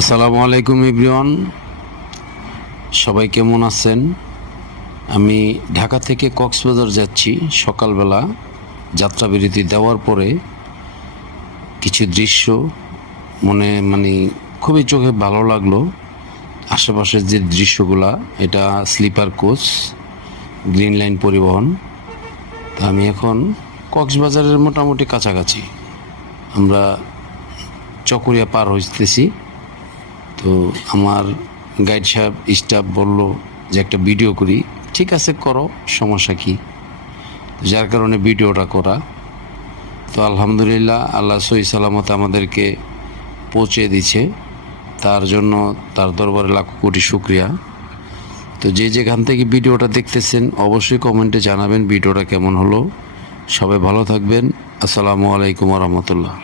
আসসালামু আলাইকুম এভরিওয়ান, সবাই কেমন আছেন? আমি ঢাকা থেকে কক্সবাজার যাচ্ছি। সকালবেলা যাত্রা বিরতি দেওয়ার পরে কিছু দৃশ্য মানে খুবই চোখে ভালো লাগলো। আশেপাশের যে দৃশ্যগুলা, এটা স্লিপার কোচ, গ্রিন লাইন পরিবহন। তা আমি এখন কক্সবাজারের মোটামুটি কাছাকাছি, আমরা চকরিয়া পার হইতেছি। তো আমার গাইড সাহেব স্টাফ বলল যে একটা ভিডিও করি। ঠিক আছে, করো, সমস্যা কি। যার কারণে ভিডিওটা করা। তো আলহামদুলিল্লাহ, আল্লাহ সহি সালামত আমাদেরকে পৌঁছে দিচ্ছে, তার জন্য তার দরবারে লাখ কোটি শুক্রিয়া। তো যে যেখান থেকে ভিডিওটা দেখতেছেন অবশ্যই কমেন্টে জানাবেন ভিডিওটা কেমন হলো। সবাই ভালো থাকবেন। আসসালামু আলাইকুম রহমতুল্লাহ।